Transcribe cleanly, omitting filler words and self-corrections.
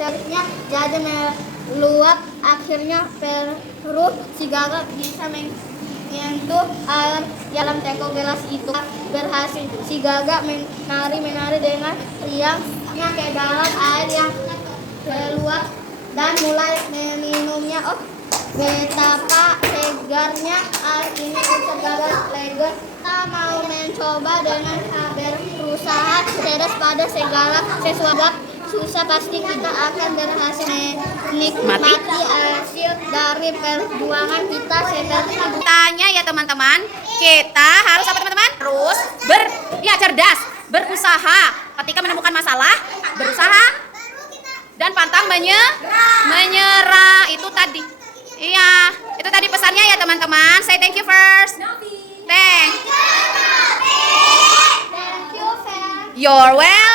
meteoritnya jadi meluap. Akhirnya perut si Gaga bisa menyentuh air dalam teko gelas itu. Berhasil si Gaga menari dengan riangnya ke dalam air yang keluar dan mulai meminumnya. Oh, betapa segarnya air ini. Untuk Gaga lega tak mau mencoba dengan berusaha cerdas pada segala sesuatu susah. Pasti kita akan berhasil menikmati hasil dari perjuangan kita seperti itu. Tanya ya teman-teman, kita harus apa teman-teman? Terus cerdas, berusaha. Ketika menemukan masalah, berusaha dan pantang menyerah. Itu tadi. Iya, itu tadi pesannya ya teman-teman. Say thank you first. Thank you. Thank you, Fer. You're welcome.